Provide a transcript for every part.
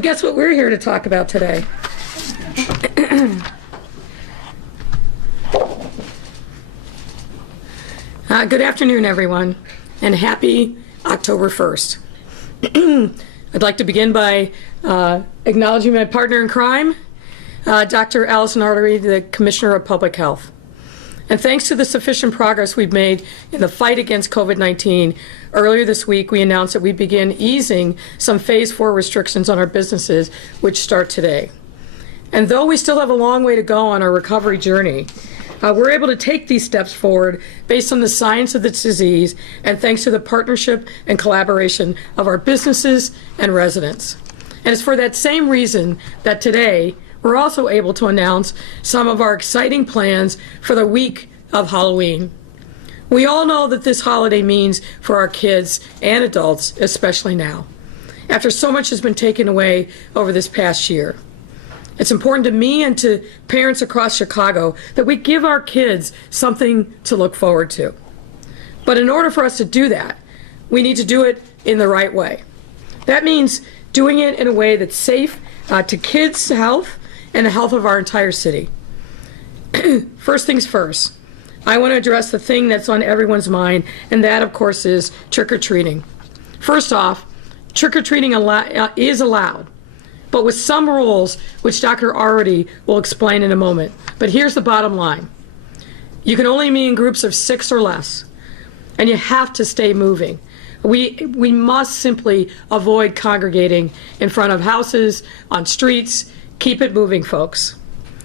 guess what we're here to talk about today? Good afternoon, everyone, and happy October 1st. I'd like to begin by acknowledging my partner in crime, Dr. Allison Artery, the Commissioner of Public Health. And thanks to the sufficient progress we've made in the fight against COVID-19, earlier this week we announced that we begin easing some Phase 4 restrictions on our businesses, which start today. And though we still have a long way to go on our recovery journey, we're able to take these steps forward based on the science of this disease and thanks to the partnership and collaboration of our businesses and residents. And it's for that same reason that today we're also able to announce some of our exciting plans for the week of Halloween. We all know that this holiday means for our kids and adults, especially now, after so much has been taken away over this past year. It's important to me and to parents across Chicago that we give our kids something to look forward to. But in order for us to do that, we need to do it in the right way. That means doing it in a way that's safe to kids' health and the health of our entire city. First things first, I want to address the thing that's on everyone's mind, and that, of course, is trick-or-treating. First off, trick-or-treating is allowed, but with some rules, which Dr. Arty will explain in a moment. But here's the bottom line. You can only meet in groups of 6 or less, and you have to stay moving. We must simply avoid congregating in front of houses, on streets. Keep it moving, folks.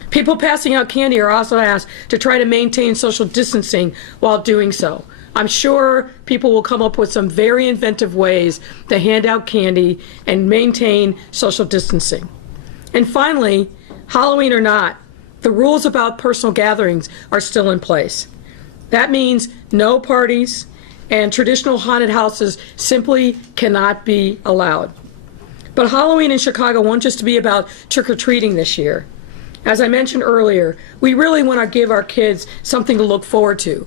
People passing out candy are also asked to try to maintain social distancing while doing so. I'm sure people will come up with some very inventive ways to hand out candy and maintain social distancing. And finally, Halloween or not, the rules about personal gatherings are still in place. That means no parties, and traditional haunted houses simply cannot be allowed. But Halloween in Chicago won't just be about trick-or-treating this year. As I mentioned earlier, we really want to give our kids something to look forward to.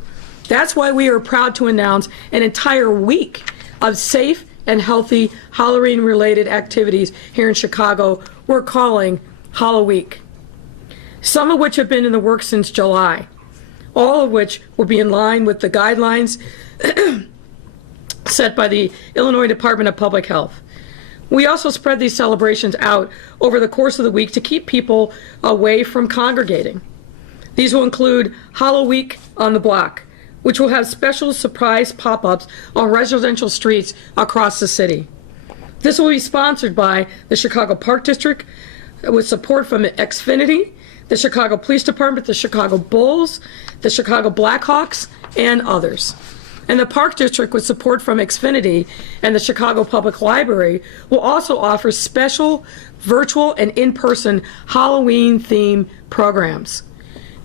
That's why we are proud to announce an entire week of safe and healthy Halloween-related activities here in Chicago we're calling Hallow-Week. Some of which have been in the works since July, all of which will be in line with the guidelines set by the Illinois Department of Public Health. We also spread these celebrations out over the course of the week to keep people away from congregating. These will include Hallow-Week on the Block, which will have special surprise pop-ups on residential streets across the city. This will be sponsored by the Chicago Park District with support from Xfinity, the Chicago Police Department, the Chicago Bulls, the Chicago Blackhawks, and others. And the Park District, with support from Xfinity and the Chicago Public Library, will also offer special virtual and in-person Halloween-themed programs.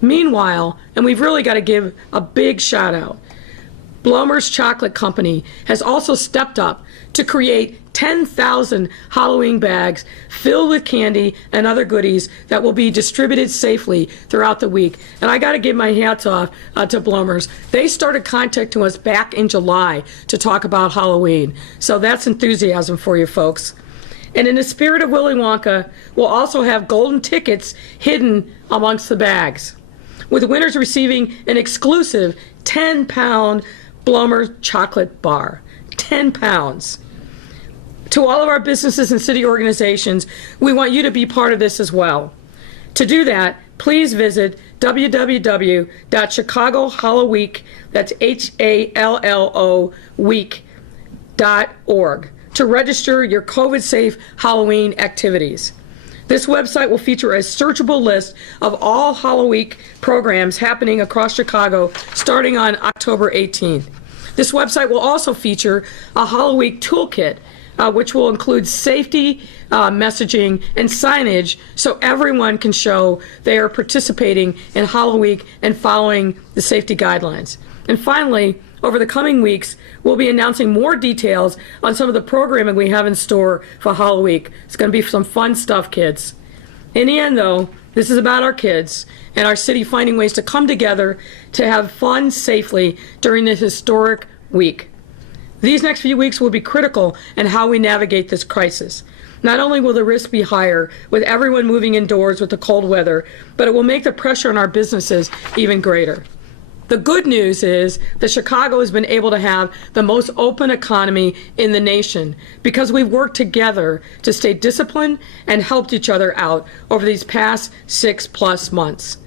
Meanwhile, and we've really got to give a big shout out, Blomer's Chocolate Company has also stepped up to create 10,000 Halloween bags filled with candy and other goodies that will be distributed safely throughout the week. And I got to give my hats off to Blomer's. They started contacting us back in July to talk about Halloween. So that's enthusiasm for you folks. And in the spirit of Willy Wonka, we'll also have golden tickets hidden amongst the bags, with winners receiving an exclusive 10-pound Blomer's chocolate bar. 10 pounds. To all of our businesses and city organizations, we want you to be part of this as well. To do that, please visit www.chicagohallowweek, that's HALLO week.org, to register your COVID-safe Halloween activities. This website will feature a searchable list of all Halloween programs happening across Chicago starting on October 18th. This website will also feature a Halloween toolkit, which will include safety messaging and signage so everyone can show they are participating in Halloween and following the safety guidelines. And finally, over the coming weeks, we'll be announcing more details on some of the programming we have in store for Halloween. It's going to be some fun stuff, kids. In the end, though, this is about our kids and our city finding ways to come together to have fun safely during this historic week. These next few weeks will be critical in how we navigate this crisis. Not only will the risk be higher with everyone moving indoors with the cold weather, but it will make the pressure on our businesses even greater. The good news is that Chicago has been able to have the most open economy in the nation because we've worked together to stay disciplined and helped each other out over these past 6+ months.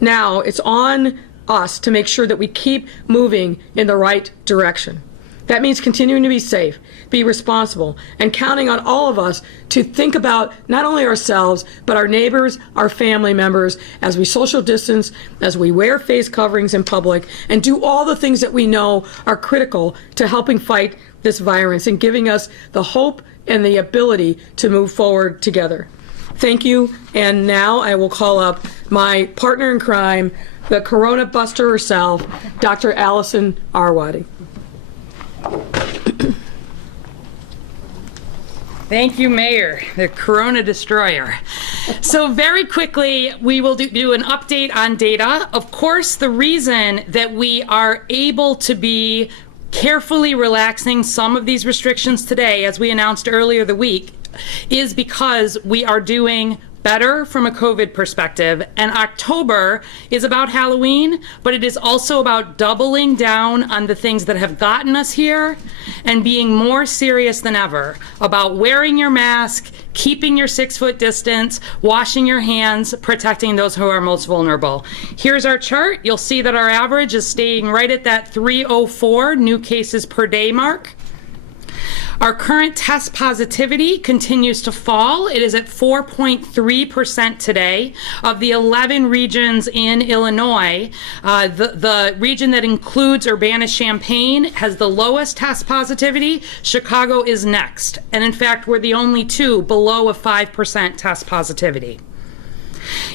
Now it's on us to make sure that we keep moving in the right direction. That means continuing to be safe, be responsible, and counting on all of us to think about not only ourselves, but our neighbors, our family members, as we social distance, as we wear face coverings in public, and do all the things that we know are critical to helping fight this virus and giving us the hope and the ability to move forward together. Thank you, and now I will call up my partner in crime, the Corona Buster herself, Dr. Allison Arwady. Thank you, Mayor, the Corona Destroyer. So very quickly, we will do an update on data. Of course, the reason that we are able to be carefully relaxing some of these restrictions today, as we announced earlier the week, is because we are doing better from a COVID perspective. And October is about Halloween, but it is also about doubling down on the things that have gotten us here and being more serious than ever about wearing your mask, keeping your 6-foot distance, washing your hands, protecting those who are most vulnerable. Here's our chart. You'll see that our average is staying right at that 304 new cases per day mark. Our current test positivity continues to fall. It is at 4.3% today. Of the 11 regions in Illinois, the region that includes Urbana-Champaign has the lowest test positivity. Chicago is next. And in fact, we're the only two below a 5% test positivity.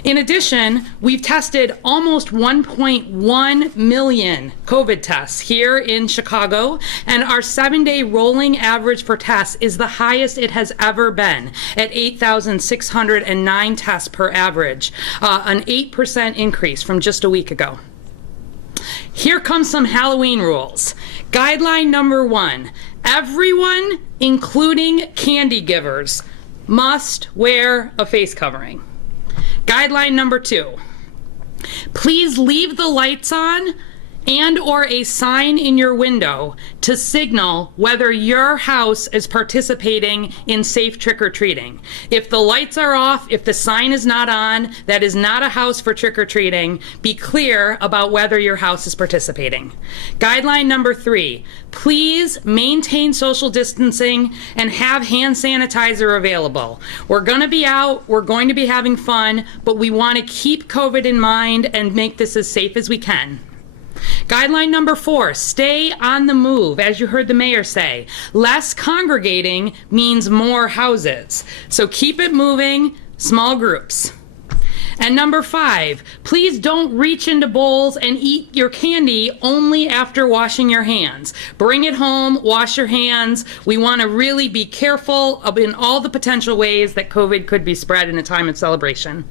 In addition, we've tested almost 1.1 million COVID tests here in Chicago, and our 7-day rolling average for tests is the highest it has ever been at 8,609 tests per average, an 8% increase from just a week ago. Here comes some Halloween rules. Guideline number 1, everyone, including candy givers, must wear a face covering. Guideline number 2, please leave the lights on and or a sign in your window to signal whether your house is participating in safe trick-or-treating. If the lights are off, if the sign is not on, that is not a house for trick-or-treating. Be clear about whether your house is participating. Guideline number 3, please maintain social distancing and have hand sanitizer available. We're going to be out, we're going to be having fun, but we want to keep COVID in mind and make this as safe as we can. Guideline number 4, stay on the move. As you heard the mayor say, less congregating means more houses. So keep it moving, small groups. And number 5, please don't reach into bowls and eat your candy only after washing your hands. Bring it home, wash your hands. We want to really be careful in all the potential ways that COVID could be spread in a time of celebration.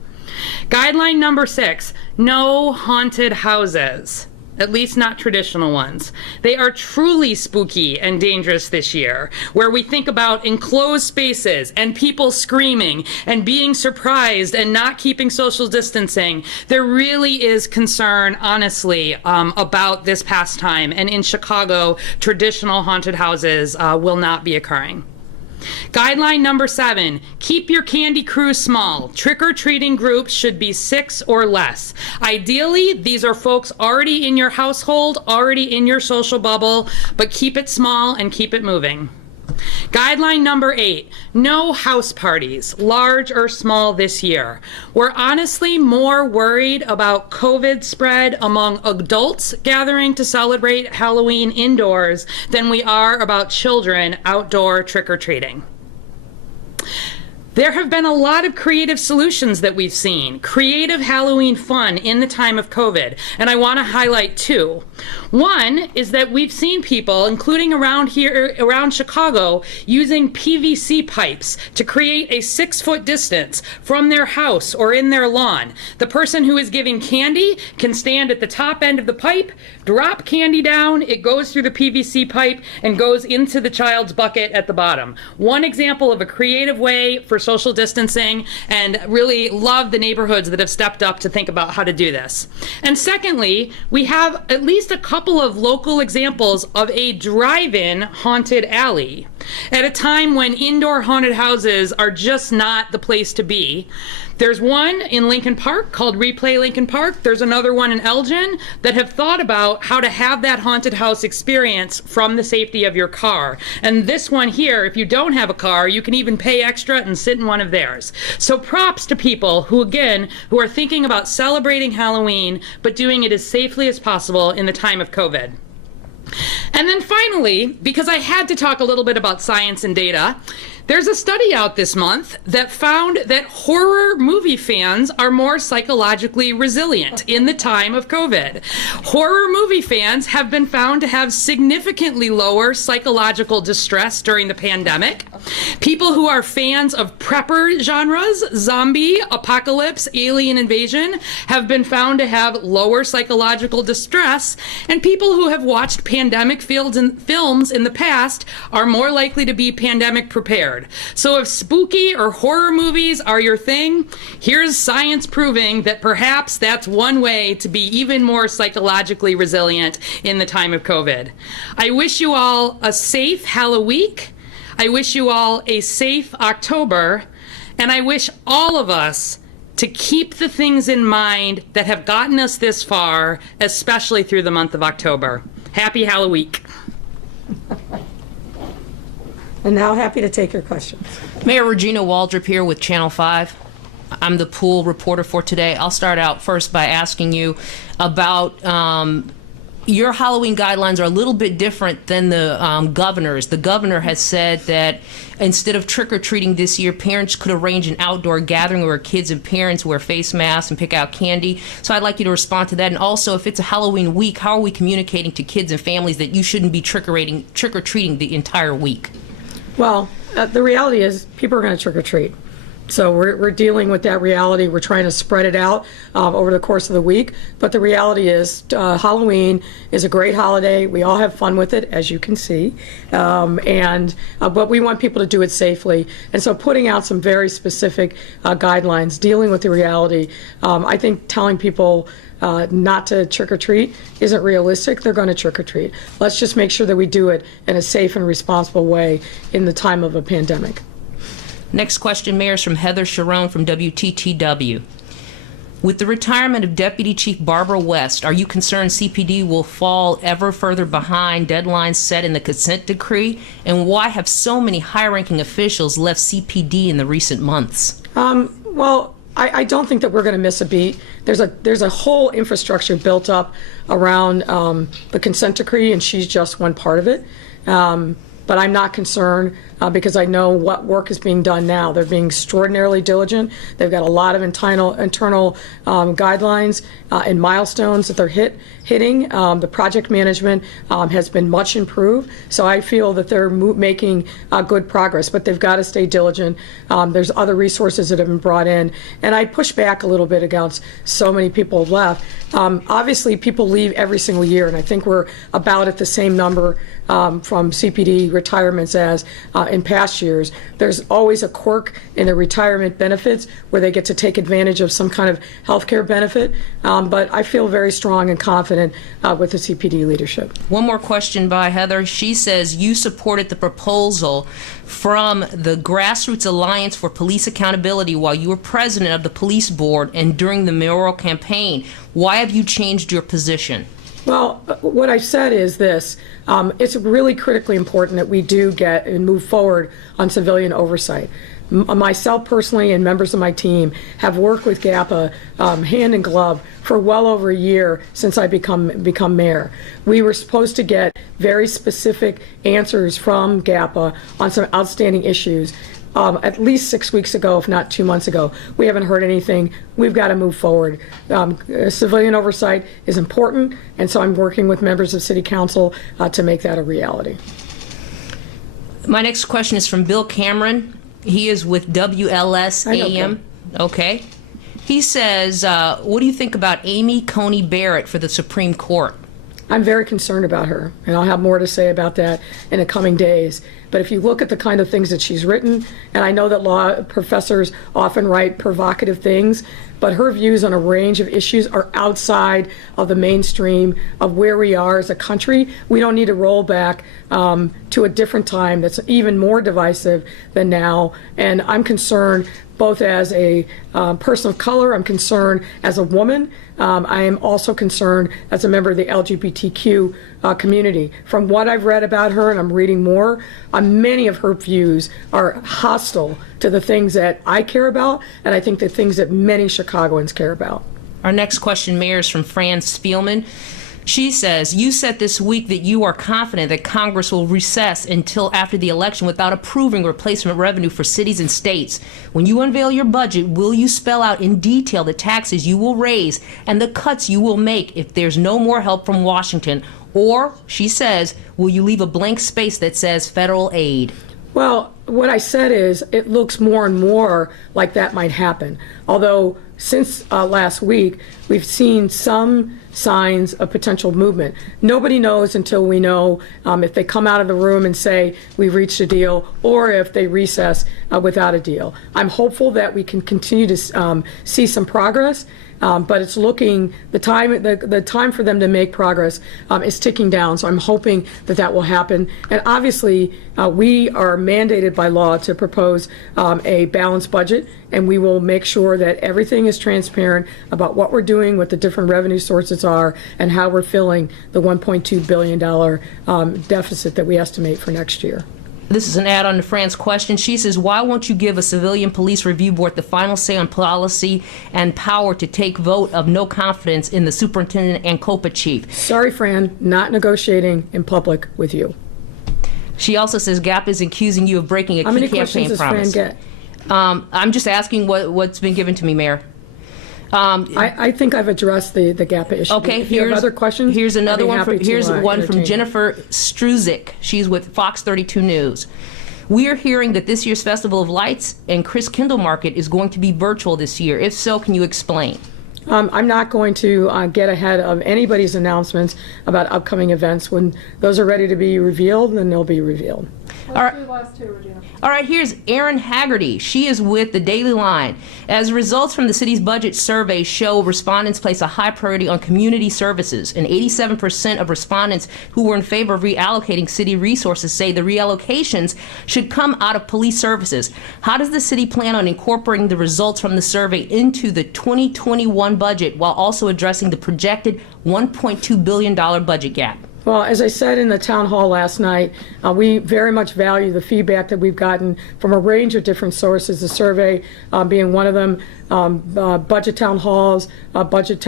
Guideline number 6, no haunted houses. At least not traditional ones. They are truly spooky and dangerous this year, where we think about enclosed spaces and people screaming and being surprised and not keeping social distancing. There really is concern, honestly, about this pastime. And in Chicago, traditional haunted houses will not be occurring. Guideline number 7, keep your candy crew small. Trick-or-treating groups should be 6 or less. Ideally, these are folks already in your household, already in your social bubble, but keep it small and keep it moving. Guideline number 8, no house parties, large or small this year. We're honestly more worried about COVID spread among adults gathering to celebrate Halloween indoors than we are about children outdoor trick-or-treating. There have been a lot of creative solutions that we've seen, creative Halloween fun in the time of COVID, and I want to highlight two. One is that we've seen people, including around here, around Chicago, using PVC pipes to create a 6-foot distance from their house or in their lawn. The person who is giving candy can stand at the top end of the pipe, drop candy down, it goes through the PVC pipe and goes into the child's bucket at the bottom. One example of a creative way for social distancing, and really love the neighborhoods that have stepped up to think about how to do this. And secondly, we have at least a couple of local examples of a drive-in haunted alley. At a time when indoor haunted houses are just not the place to be. There's one in Lincoln Park called Replay Lincoln Park. There's another one in Elgin that have thought about how to have that haunted house experience from the safety of your car. And this one here, if you don't have a car, you can even pay extra and sit in one of theirs. So props to people who, again, who are thinking about celebrating Halloween, but doing it as safely as possible in the time of COVID. And then finally, because I had to talk a little bit about science and data, there's a study out this month that found that horror movie fans are more psychologically resilient in the time of COVID. Horror movie fans have been found to have significantly lower psychological distress during the pandemic. People who are fans of prepper genres, zombie, apocalypse, alien invasion, have been found to have lower psychological distress, and people who have watched pandemic films in the past are more likely to be pandemic prepared. So if spooky or horror movies are your thing, here's science proving that perhaps that's one way to be even more psychologically resilient in the time of COVID. I wish you all a safe Halloween. I wish you all a safe October, and I wish all of us to keep the things in mind that have gotten us this far, especially through the month of October. Happy Halloween. And now happy to take your questions. Mayor Regina Waldrop here with Channel 5. I'm the pool reporter for today. I'll start out first by asking you about your Halloween guidelines are a little bit different than the governor's. The governor has said that instead of trick-or-treating this year, parents could arrange an outdoor gathering where kids and parents wear face masks and pick out candy. So I'd like you to respond to that. And also, if it's a Halloween week, how are we communicating to kids and families that you shouldn't be trick-or-treating the entire week? Well, the reality is people are going to trick or treat. So we're dealing with that reality. We're trying to spread it out over the course of the week. But the reality is Halloween is a great holiday. We all have fun with it, as you can see. But we want people to do it safely. And so putting out some very specific guidelines, dealing with the reality, I think telling people not to trick or treat isn't realistic. They're going to trick or treat. Let's just make sure that we do it in a safe and responsible way in the time of a pandemic. Next question, Mayor, is from Heather Sharon from WTTW. With the retirement of Deputy Chief Barbara West, are you concerned CPD will fall ever further behind deadlines set in the consent decree? And why have so many high-ranking officials left CPD in the recent months? Well, I don't think that we're going to miss a beat. There's a whole infrastructure built up around the consent decree, and she's just one part of it. But I'm not concerned because I know what work is being done now. They're being extraordinarily diligent. They've got a lot of internal guidelines and milestones that they're hitting. The project management has been much improved. So I feel that they're making good progress, but they've got to stay diligent. There's other resources that have been brought in. And I push back a little bit against so many people have left. Obviously, people leave every single year, and I think we're about at the same number from CPD retirements as in past years. There's always a quirk in the retirement benefits where they get to take advantage of some kind of health care benefit, but I feel very strong and confident with the CPD leadership. One more question by Heather. She says you supported the proposal from the Grassroots Alliance for Police Accountability while you were president of the police board and during the mayoral campaign. Why have you changed your position? Well, what I've said is this. It's really critically important that we do get and move forward on civilian oversight. Myself personally and members of my team have worked with GAPA hand in glove for well over a year since I become mayor. We were supposed to get very specific answers from GAPA on some outstanding issues. at least 6 weeks ago, if not 2 months ago. We haven't heard anything. We've got to move forward. Civilian oversight is important, and so I'm working with members of City Council to make that a reality. My next question is from Bill Cameron. He is with WLS I know AM. Okay. He says, what do you think about Amy Coney Barrett for the Supreme Court? I'm very concerned about her, and I'll have more to say about that in the coming days. But if you look at the kind of things that she's written, and I know that law professors often write provocative things, but her views on a range of issues are outside of the mainstream of where we are as a country. We don't need to roll back to a different time that's even more divisive than now. And I'm concerned both as a person of color, I'm concerned as a woman. I am also concerned as a member of the LGBTQ community. From what I've read about her, and I'm reading more, many of her views are hostile to the things that I care about, and I think the things that many Chicagoans care about. Our next question, Mayor, is from Fran Spielman. She says, you said this week that you are confident that Congress will recess until after the election without approving replacement revenue for cities and states. When you unveil your budget, will you spell out in detail the taxes you will raise and the cuts you will make if there's no more help from Washington? Or, she says, will you leave a blank space that says federal aid? Well, what I said is it looks more and more like that might happen. Although since last week, we've seen some signs of potential movement. Nobody knows until we know if they come out of the room and say we've reached a deal, or if they recess without a deal. I'm hopeful that we can continue to see some progress. But it's looking, the time for them to make progress is ticking down. So I'm hoping that that will happen. And obviously, we are mandated by law to propose a balanced budget, and we will make sure that everything is transparent about what we're doing, what the different revenue sources are, and how we're filling the $1.2 billion deficit that we estimate for next year. This is an add-on to Fran's question. She says, why won't you give a civilian police review board the final say on policy and power to take vote of no confidence in the superintendent and COPA chief? Sorry, Fran, not negotiating in public with you. She also says GAP is accusing you of breaking a How many key campaign questions does promise. Fran get? I'm just asking what's been given to me, Mayor. I think I've addressed the GAP issue. Okay, if you have other questions, here's another one. Here's one from entertain Jennifer Struzik. She's with Fox 32 News. We are hearing that this year's Festival of Lights and Chris Kindle Market is going to be virtual this year. If so, can you explain? I'm not going to get ahead of anybody's announcements about upcoming events. When those are ready to be revealed, then they'll be revealed. All right, here's Erin Haggerty. She is with the Daily Line. As results from the city's budget survey show, respondents place a high priority on community services, and 87% of respondents who were in favor of reallocating city resources say the reallocations should come out of police services. How does the city plan on incorporating the results from the survey into the 2021 budget while also addressing the projected $1.2 billion budget gap? Well, as I said in the town hall last night, we very much value the feedback that we've gotten from a range of different sources, the survey being one of them, budget town halls, budget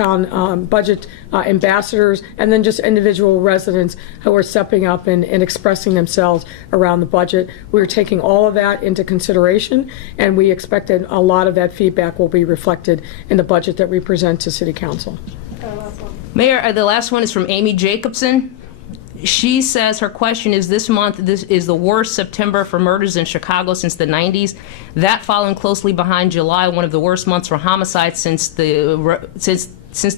ambassadors, and then just individual residents who are stepping up and expressing themselves around the budget. We're taking all of that into consideration, and we expect that a lot of that feedback will be reflected in the budget that we present to City Council. Mayor, the last one is from Amy Jacobson. She says her question is, this is the worst September for murders in Chicago since the 90s. That following closely behind July, one of the worst months for homicides since the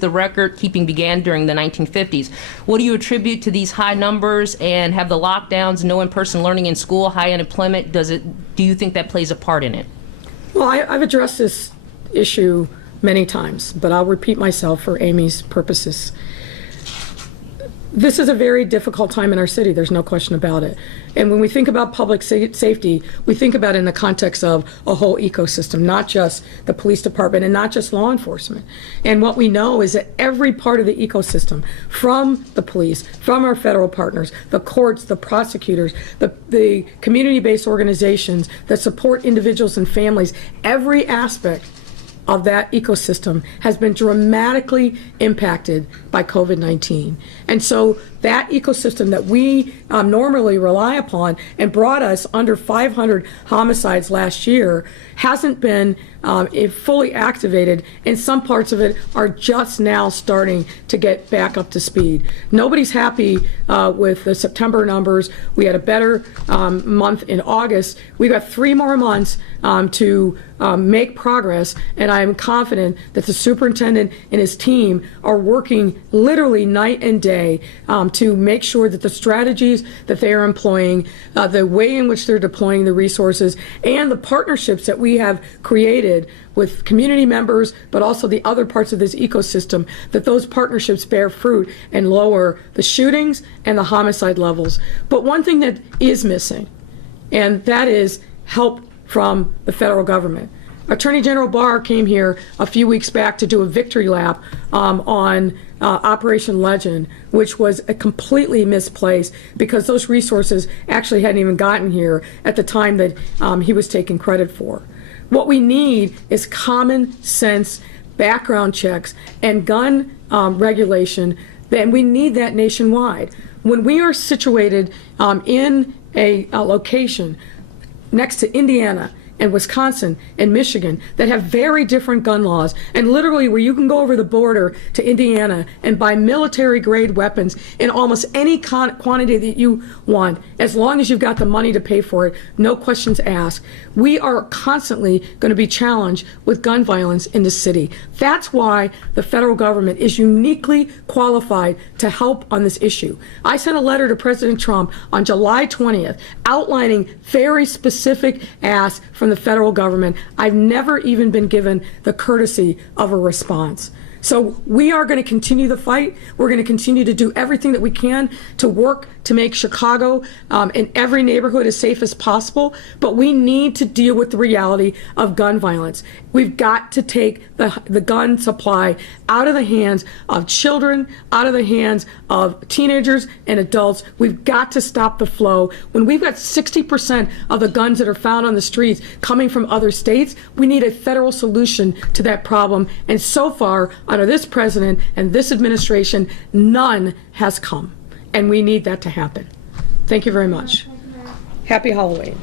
record keeping began during the 1950s. What do you attribute to these high numbers, and have the lockdowns, no in-person learning in school, high unemployment, do you think that plays a part in it? Well, I've addressed this issue many times, but I'll repeat myself for Amy's purposes. This is a very difficult time in our city, there's no question about it. And when we think about public safety, we think about it in the context of a whole ecosystem, not just the police department and not just law enforcement. And what we know is that every part of the ecosystem, from the police, from our federal partners, the courts, the prosecutors, the community-based organizations that support individuals and families, every aspect of that ecosystem has been dramatically impacted by COVID-19. And so that ecosystem that we normally rely upon and brought us under 500 homicides last year hasn't been fully activated, and some parts of it are just now starting to get back up to speed. Nobody's happy with the September numbers. We had a better month in August. We've got 3 more months to make progress, and I'm confident that the superintendent and his team are working literally night and day to make sure that the strategies that they are employing, the way in which they're deploying the resources, and the partnerships that we have created with community members, but also the other parts of this ecosystem, that those partnerships bear fruit and lower the shootings and the homicide levels. But one thing that is missing, and that is help from the federal government. Attorney General Barr came here a few weeks back to do a victory lap on Operation Legend, which was a completely misplaced because those resources actually hadn't even gotten here at the time that he was taking credit for. What we need is common sense background checks and gun regulation, and we need that nationwide. When we are situated in a location next to Indiana and Wisconsin and Michigan that have very different gun laws, and literally where you can go over the border to Indiana and buy military grade weapons in almost any quantity that you want, as long as you've got the money to pay for it, no questions asked. We are constantly going to be challenged with gun violence in the city. That's why the federal government is uniquely qualified to help on this issue. I sent a letter to President Trump on July 20th outlining very specific asks from the federal government. I've never even been given the courtesy of a response. So we are going to continue the fight. We're going to continue to do everything that we can to work to make Chicago and every neighborhood as safe as possible. But we need to deal with the reality of gun violence. We've got to take the gun supply out of the hands of children, out of the hands of teenagers and adults. We've got to stop the flow. When we've got 60% of the guns that are found on the streets coming from other states, we need a federal solution to that problem. And so far, under this president and this administration, none has come. And we need that to happen. Thank you very much. Happy Halloween.